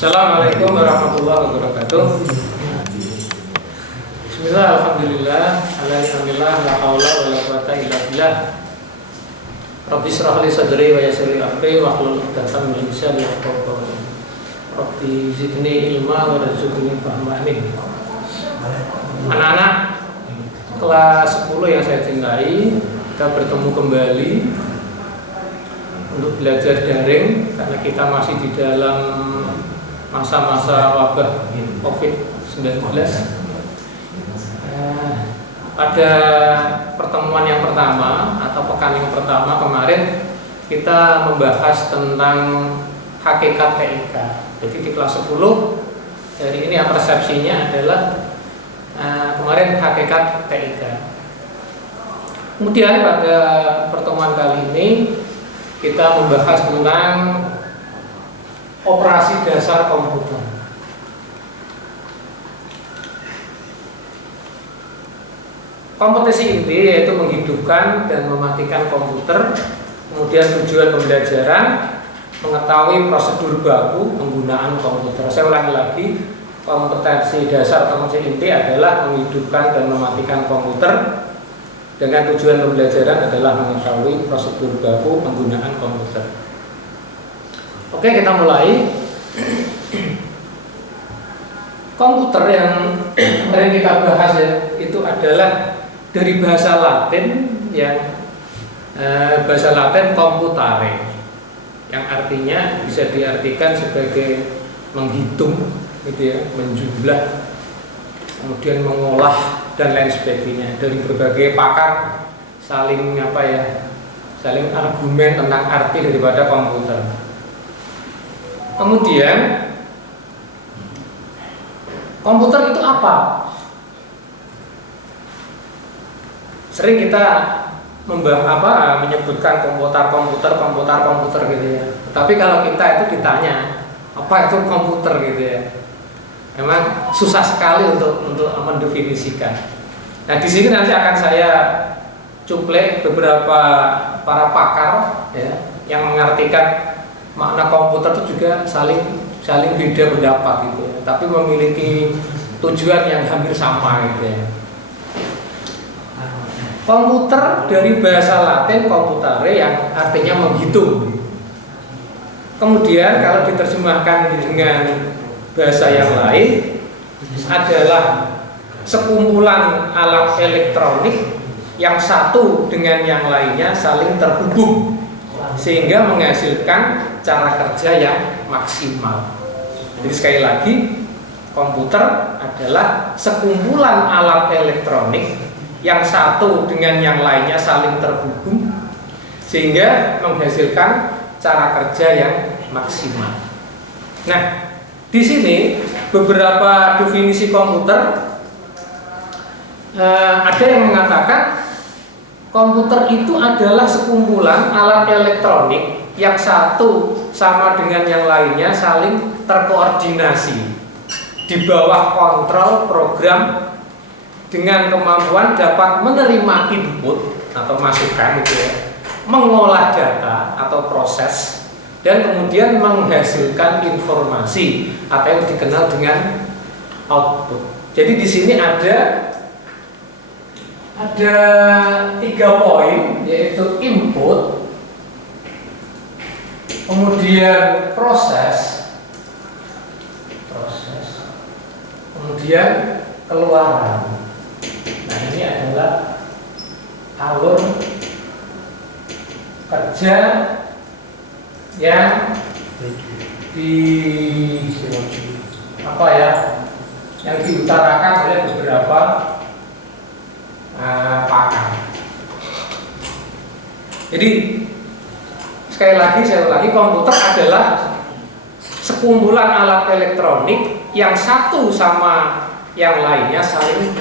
Assalamualaikum warahmatullahi wabarakatuh. Bismillah, alhamdulillah, alhamdulillah, la haula wa la quwata illa billah. Rabbi shrah li sadri wa yassir li amri wa hlul 'uqdatam min lisani yafqahu qawli. Rabbi zidni ilma wa rzuqni fahma. Anak-anak kelas 10 yang saya cintai, kita bertemu kembali untuk belajar daring karena kita masih di dalam masa-masa wabah COVID-19. Pada pertemuan yang pertama atau pekan yang pertama kemarin kita membahas tentang hakikat TIK. Jadi di kelas 10 dari ini persepsinya adalah kemarin hakikat TIK. Kemudian pada pertemuan kali ini kita membahas tentang operasi dasar komputer. Kompetisi inti yaitu menghidupkan dan mematikan komputer. Kemudian tujuan pembelajaran mengetahui prosedur baku penggunaan komputer. Saya ulangi lagi, kompetensi dasar atau kompetisi inti adalah menghidupkan dan mematikan komputer. Dengan tujuan pembelajaran adalah mengetahui prosedur baku penggunaan komputer. Oke, kita mulai. Komputer yang kemarin kita bahas ya, itu adalah dari bahasa Latin yang bahasa Latin computare, yang artinya bisa diartikan sebagai menghitung, gitu ya, menjumlah, kemudian mengolah dan lain sebagainya. Dari berbagai pakar saling saling argumen tentang arti daripada komputer. Kemudian komputer itu apa? Sering kita menyebutkan komputer gitu ya. Tapi kalau kita itu ditanya apa itu komputer gitu ya, memang susah sekali untuk mendefinisikan. Nah, di sini nanti akan saya cuplek beberapa para pakar ya, yang mengartikan makna komputer itu juga saling beda pendapat gitu ya, tapi memiliki tujuan yang hampir sama gitu ya. Komputer dari bahasa Latin computare yang artinya menghitung. Kemudian kalau diterjemahkan dengan bahasa yang lain adalah sekumpulan alat elektronik yang satu dengan yang lainnya saling terhubung sehingga menghasilkan cara kerja yang maksimal. Jadi sekali lagi, komputer adalah sekumpulan alat elektronik yang satu dengan yang lainnya saling terhubung sehingga menghasilkan cara kerja yang maksimal. Nah, di sini beberapa definisi komputer, ada yang mengatakan komputer itu adalah sekumpulan alat elektronik yang satu sama dengan yang lainnya saling terkoordinasi di bawah kontrol program dengan kemampuan dapat menerima input atau masukan gitu ya, mengolah data atau proses, dan kemudian menghasilkan informasi atau yang dikenal dengan output. Jadi di sini ada 3 poin, yaitu input, kemudian proses, kemudian keluaran. Nah, ini adalah alur kerja yang yang diutarakan oleh beberapa pakar. Jadi sekali lagi saya ulangi, komputer adalah sekumpulan alat elektronik yang satu sama yang lainnya saling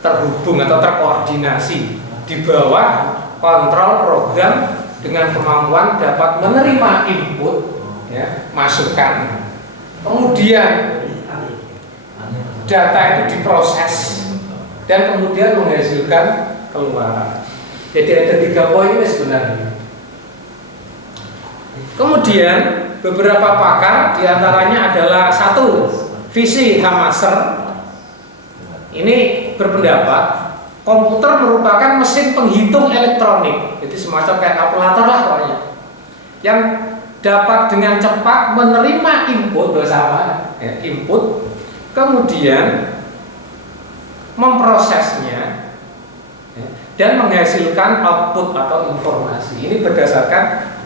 terhubung atau terkoordinasi di bawah kontrol program dengan kemampuan dapat menerima input ya, masukan, kemudian data itu diproses dan kemudian menghasilkan keluaran. Jadi ada 3 poin ini sebenarnya. Kemudian beberapa pakar diantaranya adalah satu, V.C. Hamaser. Ini berpendapat komputer merupakan mesin penghitung elektronik, jadi semacam kayak kalkulator lah pokoknya, yang dapat dengan cepat menerima input bersama input, kemudian memprosesnya dan menghasilkan output atau informasi. Ini berdasarkan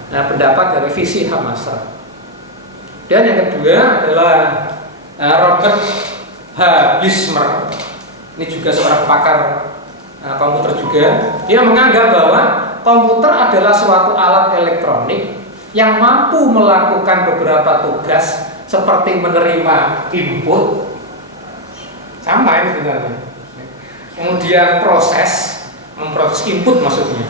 pendapat dari V.C. Hamaser. Dan yang kedua adalah Robert H. Bismer. Ini juga seorang pakar komputer juga. Dia menganggap bahwa komputer adalah suatu alat elektronik yang mampu melakukan beberapa tugas seperti menerima input, sama ini sebenarnya. Kemudian memproses input maksudnya.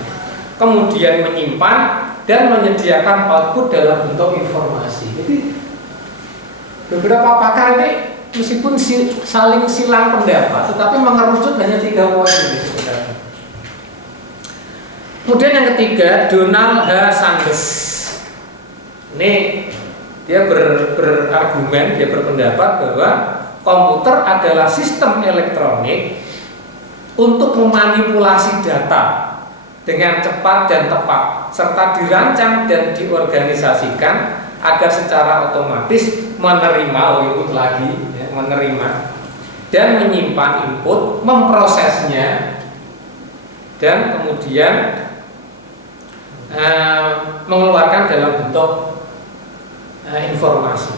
Kemudian menyimpan dan menyediakan output dalam bentuk informasi. Jadi beberapa pakar ini meskipun saling silang pendapat, tetapi mengerucut hanya 3 poin ini sebenarnya. Kemudian yang ketiga, Donald H. Sanders. Ini dia berargumen, dia berpendapat bahwa komputer adalah sistem elektronik untuk memanipulasi data dengan cepat dan tepat, serta dirancang dan diorganisasikan agar secara otomatis menerima menerima dan menyimpan input, memprosesnya, dan kemudian mengeluarkan dalam bentuk informasi.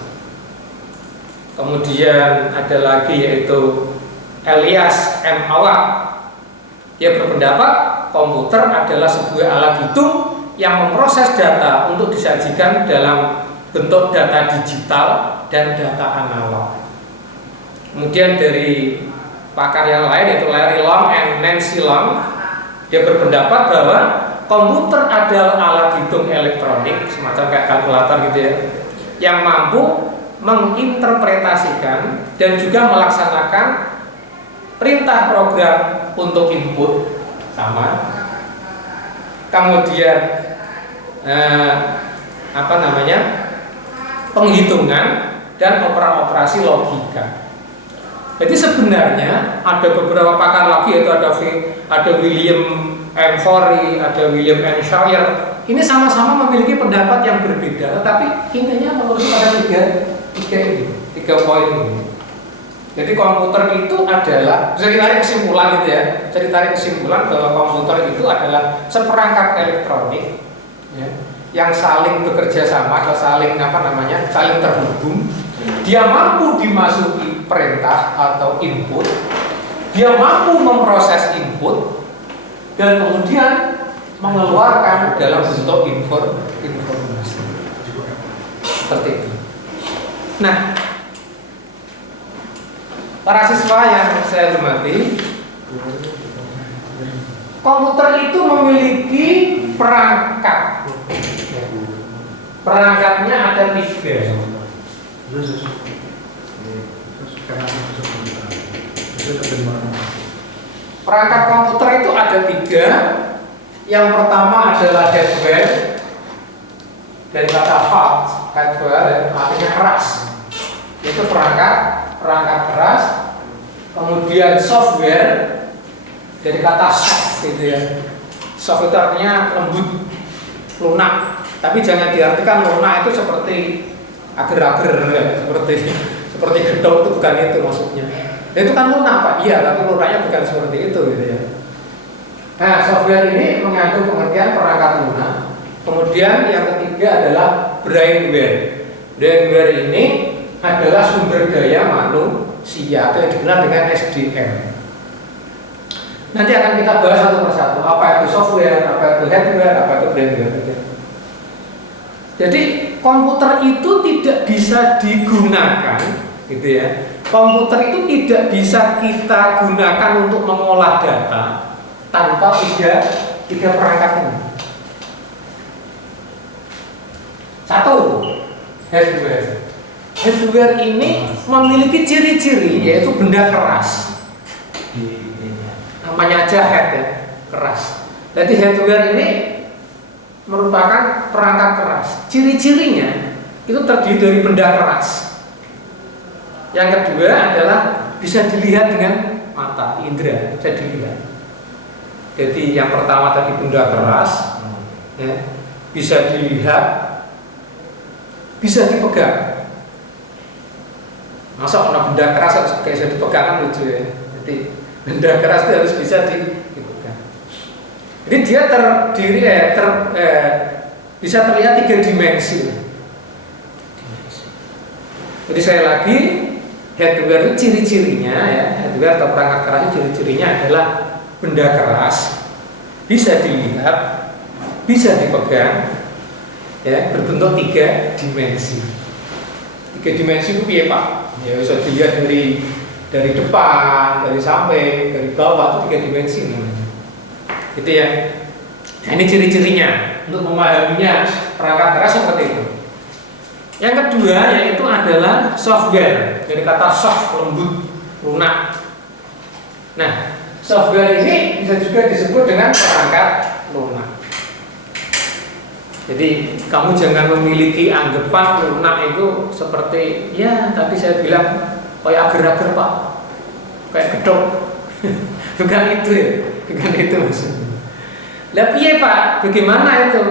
Kemudian ada lagi yaitu Elias M. Awad. Dia berpendapat komputer adalah sebuah alat hitung yang memproses data untuk disajikan dalam bentuk data digital dan data analog. Kemudian dari pakar yang lain yaitu Larry Long and Nancy Long, dia berpendapat bahwa komputer adalah alat hitung elektronik semacam kayak kalkulator gitu ya, yang mampu menginterpretasikan dan juga melaksanakan perintah program untuk input sama. Kemudian penghitungan dan operasi logika. Jadi sebenarnya ada beberapa pakar lagi, yaitu ada William M. Forey, ada William N. Shire. Ini sama-sama memiliki pendapat yang berbeda, tetapi intinya menurut pada tiga poin ini. Jadi komputer itu adalah, bisa ditarik kesimpulan gitu ya, bisa ditarik kesimpulan bahwa komputer itu adalah seperangkat elektronik ya, yang saling bekerja sama atau saling terhubung. Dia mampu dimasuki perintah atau input, dia mampu memproses input dan kemudian mengeluarkan dalam bentuk informasi seperti itu. Nah, para siswa yang saya hormati, komputer itu memiliki perangkat. Perangkatnya ada 3. Perangkat komputer itu ada 3. Yang pertama adalah hardware, dari kata hard, hardware artinya keras. Itu perangkat keras. Kemudian software, dari kata soft gitu ya. Soft itu artinya lembut, lunak. Tapi jangan diartikan lunak itu seperti ager-ager ya, seperti gedok, itu bukan itu maksudnya. Itu kan lunak Pak, iya, tapi lunaknya bukan seperti itu gitu ya. Nah, software ini mengandung pengertian perangkat lunak. Kemudian yang ketiga adalah brainware. Brainware ini adalah sumber daya manusia atau yang dikenal dengan SDM. Nanti akan kita bahas satu persatu, apa itu software, apa itu hardware, apa itu brainware. Jadi komputer itu tidak bisa digunakan, gitu ya. Komputer itu tidak bisa kita gunakan untuk mengolah data tanpa tiga perangkat ini. Satu, hardware. Hardware ini memiliki ciri-ciri yaitu benda keras. Namanya aja head ya, keras. Jadi hardware ini merupakan perangkat keras. Ciri-cirinya itu terdiri dari benda keras. Yang kedua adalah bisa dilihat dengan mata, indera, bisa dilihat. Jadi yang pertama tadi benda keras, ya, bisa dilihat, bisa dipegang. Masa kena benda keras harus bisa dipegang kan lucu ya. Jadi benda keras itu harus bisa dipegang. Jadi dia terdiri bisa terlihat 3 dimensi. Jadi saya lagi hardware itu ciri-cirinya ya, hardware atau perangkat keras itu ciri-cirinya adalah benda keras, bisa dilihat, bisa dipegang, ya, berbentuk 3 dimensi. 3 dimensi itu piye Pak? Ya bisa dilihat dari depan, dari samping, dari bawah, itu 3 dimensi namanya. Gitu ya. Nah, ini ciri-cirinya untuk memahaminya perangkat keras seperti itu. Yang kedua yaitu adalah software, dari kata soft, lembut, lunak. Nah, software ini bisa juga disebut dengan perangkat lunak. Jadi kamu jangan memiliki anggapan lunak itu seperti ya tadi saya bilang kayak agar-agar Pak, kayak gedok. Bukan itu ya, bukan itu maksudnya. Lah piye Pak? Bagaimana itu?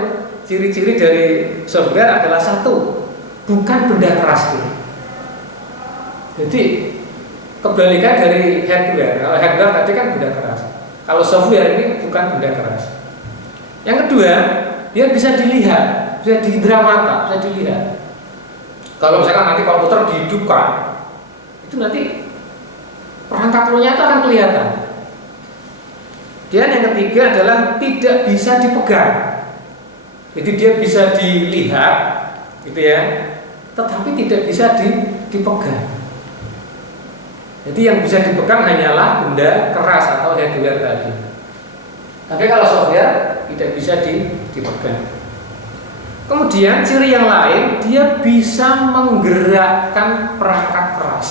Ciri-ciri dari software adalah satu, bukan benda keras itu. Jadi kebalikan dari hardware. Kalau hardware tadi kan benda keras. Kalau software ini bukan benda keras. Yang kedua, dia bisa dilihat, bisa diindera mata, bisa dilihat. Kalau misalkan nanti komputer dihidupkan, itu nanti perangkat lunak itu akan kelihatan. Dan yang ketiga adalah tidak bisa dipegang. Jadi dia bisa dilihat, gitu ya, tetapi tidak bisa dipegang. Jadi yang bisa dipegang hanyalah benda keras atau hardware tadi. Tapi kalau software tidak bisa dipegang. Kemudian ciri yang lain, dia bisa menggerakkan perangkat keras.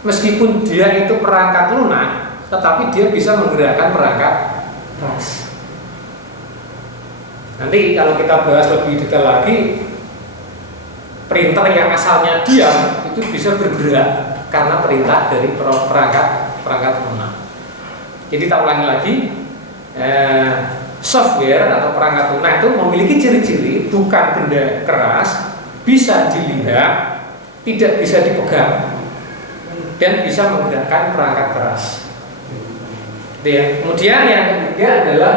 Meskipun dia itu perangkat lunak, tetapi dia bisa menggerakkan perangkat keras. Nanti kalau kita bahas lebih detail lagi, printer yang asalnya diam itu bisa bergerak karena perintah dari perangkat lunak. Jadi tak ulangi lagi, software atau perangkat lunak itu memiliki ciri-ciri bukan benda keras, bisa dilihat, tidak bisa dipegang, dan bisa menggerakkan perangkat keras. Kemudian yang ketiga adalah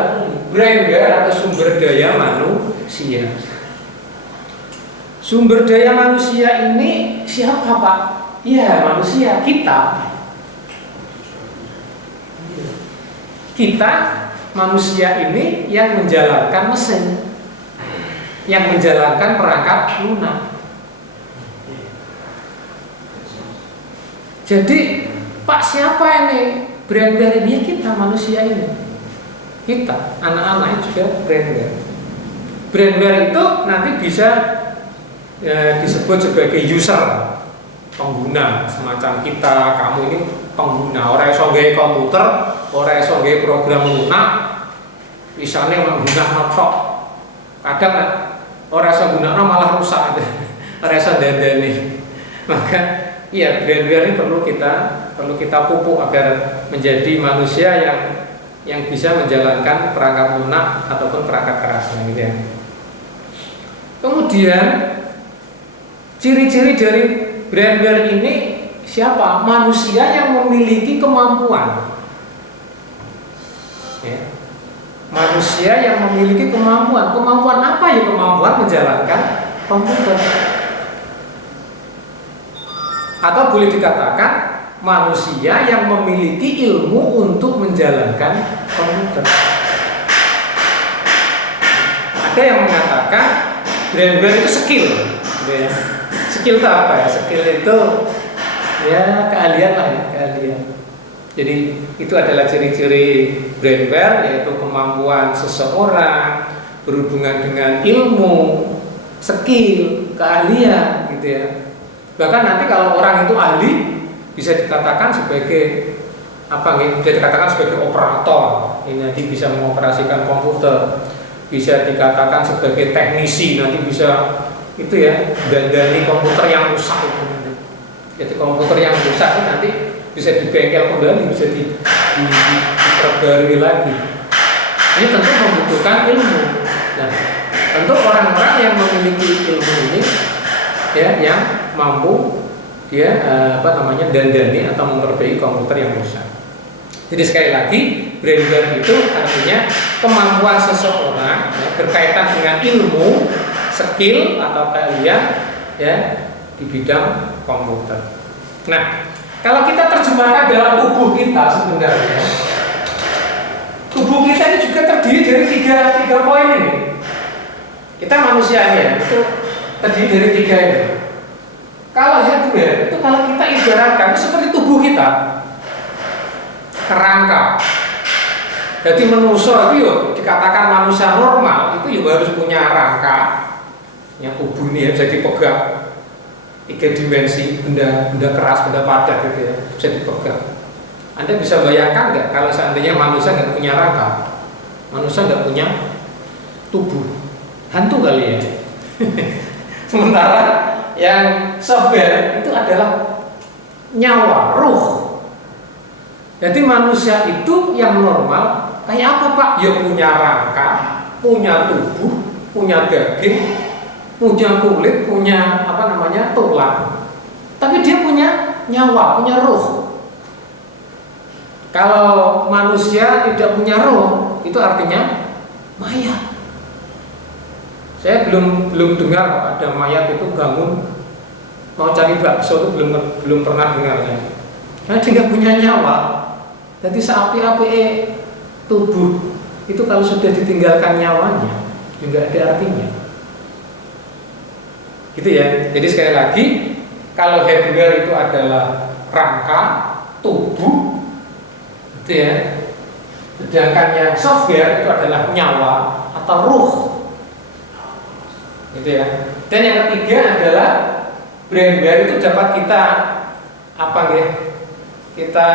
brainware atau sumber daya manusia. Sumber daya manusia ini siapa Pak? Ya manusia, kita manusia ini yang menjalankan mesin, yang menjalankan perangkat lunak. Jadi Pak siapa ini? Brainware ini kita manusia ini. Kita, anak-anak juga brainware. Brainware itu nanti bisa disebut sebagai user, pengguna, semacam kita, kamu ini pengguna. Orang yang nggawe komputer, orang yang nggawe program lunak, misalnya menggunakan laptop. Kadang orang yang menggunakan malah rusak, orang yang dandani. Maka iya, brainware ini perlu kita pupuk agar menjadi manusia yang bisa menjalankan perangkat lunak ataupun perangkat keras, gitu ya. Kemudian ciri-ciri dari brainware ini siapa? Manusia yang memiliki kemampuan. Ya. Manusia yang memiliki kemampuan. Kemampuan apa ya? Kemampuan menjalankan komputer. Atau boleh dikatakan manusia yang memiliki ilmu untuk menjalankan komputer. Ada yang mengatakan brainware itu skill, gitu ya. Skill itu apa ya? Skill itu ya keahlian lah ya, keahlian. Jadi itu adalah ciri-ciri brainware, yaitu kemampuan seseorang berhubungan dengan ilmu, skill, keahlian, gitu ya. Bahkan nanti kalau orang itu ahli bisa dikatakan sebagai apa? Bisa dikatakan sebagai operator. Ini nanti bisa mengoperasikan komputer. Bisa dikatakan sebagai teknisi, nanti bisa itu ya, dandani komputer yang rusak itu. Jadi komputer yang rusak itu nanti bisa dibengkel kembali, bisa diperbarui lagi. Ini tentu membutuhkan ilmu. Nah, tentu orang-orang yang memiliki ilmu ini ya, yang mampu dia dandani atau memperbaiki komputer yang rusak. Jadi sekali lagi, brainware itu artinya kemampuan seseorang ya, berkaitan dengan ilmu, skill atau keahlian ya di bidang komputer. Nah, kalau kita terjemahkan dalam tubuh kita sebenarnya, tubuh kita ini juga terdiri dari tiga poin ini. Kita manusianya itu terdiri dari tiga ini. Kalau hardware itu kalau kita ibaratkan seperti tubuh kita, kerangka. Jadi manusia itu yuk dikatakan manusia normal itu juga harus punya rangka, yang tubuh ini ya, bisa dipegang, 3 dimensi, benda keras, benda padat gitu ya, bisa dipegang. Anda bisa bayangkan nggak kalau seandainya manusia nggak punya rangka, manusia nggak punya tubuh, hantu kali ya. Sementara yang software itu adalah nyawa, ruh. Jadi manusia itu yang normal kayak apa Pak? Ya punya rangka, punya tubuh, punya daging, punya kulit, punya tulang. Tapi dia punya nyawa, punya ruh. Kalau manusia tidak punya ruh, itu artinya mayat. Saya belum dengar ada mayat itu bangun mau cari bakso, itu belum pernah dengarnya. Karena dia nggak punya nyawa. Jadi seapi-api tubuh itu kalau sudah ditinggalkan nyawanya, juga ada artinya. Gitu ya. Jadi sekali lagi, kalau hardware itu adalah rangka, tubuh, gitu ya. Sedangkan yang software itu adalah nyawa atau ruh, gitu ya. Dan yang ketiga adalah brainware itu dapat kita kita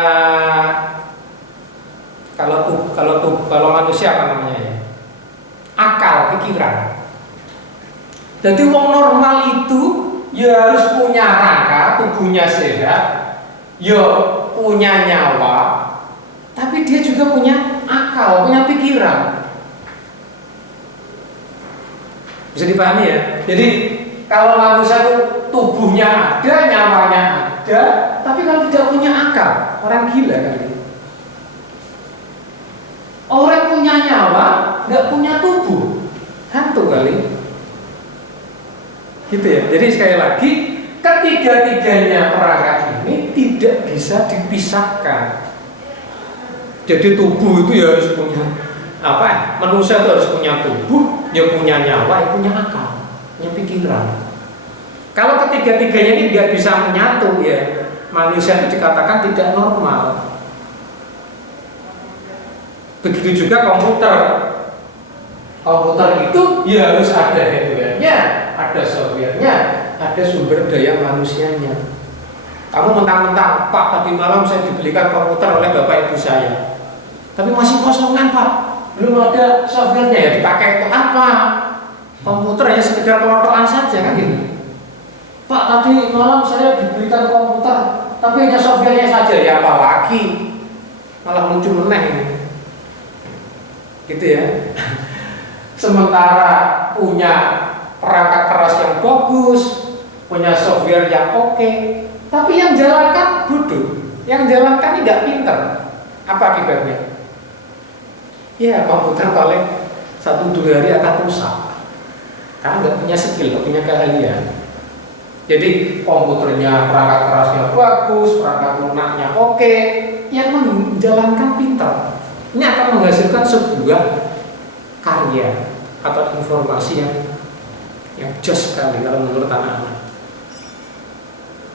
kalau manusia ya? Akal, pikiran. Jadi wong normal itu ya harus punya rangka, tubuhnya sehat, ya punya nyawa, tapi dia juga punya akal, punya pikiran. Bisa dipahami ya? Jadi kalau manusia itu tubuhnya ada, nyawanya ada, tapi kalau tidak punya akal, orang gila kali. Orang punya nyawa, nggak punya tubuh, hantu kali. Gitu ya. Jadi sekali lagi, ketiga-tiganya perangkat ini tidak bisa dipisahkan. Jadi tubuh itu ya harus punya manusia itu harus punya tubuh, ya punya nyawa, ya punya akal, punya pikiran. Kalau ketiga-tiganya ini nggak bisa menyatu ya, manusia itu dikatakan tidak normal. Begitu juga komputer. Komputer itu ya harus ada hardware-nya, ada software-nya, ada sumber daya manusianya. Kamu mentang-mentang, Pak, tadi malam saya dibelikan komputer oleh bapak ibu saya, tapi masih kosongan Pak, belum ada software-nya, ya dipakai untuk apa? Komputer hanya sekedar pelotokan saja kan gitu. Pak, tadi malam saya dibelikan komputer, tapi hanya software-nya saja, ya apalagi? Malah lucu meneh ini. Gitu ya. Sementara punya perangkat keras yang bagus, punya software yang oke, tapi yang jalankan bodoh, yang jalankan ini nggak pinter. Apa akibatnya? Ya komputer paling 1-2 hari akan rusak, karena nggak punya skill, nggak punya keahlian. Jadi komputernya perangkat kerasnya bagus, perangkat lunaknya oke, yang menjalankan pintar. Ini akan menghasilkan sebuah karya atau informasi yang just sekali kalau menurut anak-anak.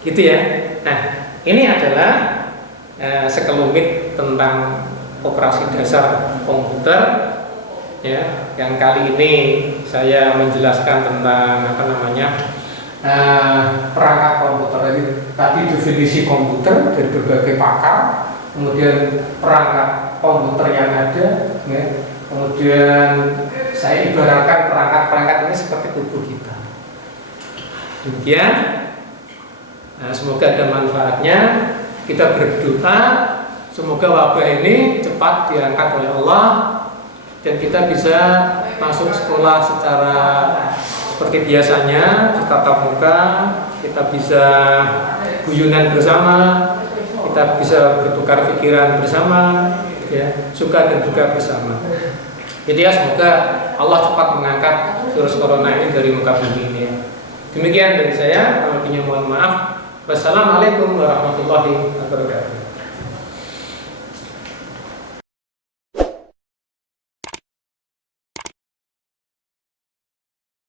Gitu ya. Nah, ini adalah sekelumit tentang operasi dasar komputer ya. Yang kali ini saya menjelaskan tentang perangkat komputer. Tadi definisi komputer dari berbagai pakar, kemudian perangkat komputer yang ada ya. Kemudian saya ibaratkan perangkat-perangkat ini seperti tubuh kita. Demikian. Nah, semoga ada manfaatnya. Kita berdoa semoga wabah ini cepat diangkat oleh Allah dan kita bisa masuk sekolah secara seperti biasanya, tatap muka, kita bisa guyonan bersama, kita bisa bertukar pikiran bersama, ya, suka dan duka bersama. Jadi ya semoga Allah cepat mengangkat virus corona ini dari muka bumi ini. Demikian dari saya, kalau punya mohon maaf. Wassalamualaikum warahmatullahi wabarakatuh.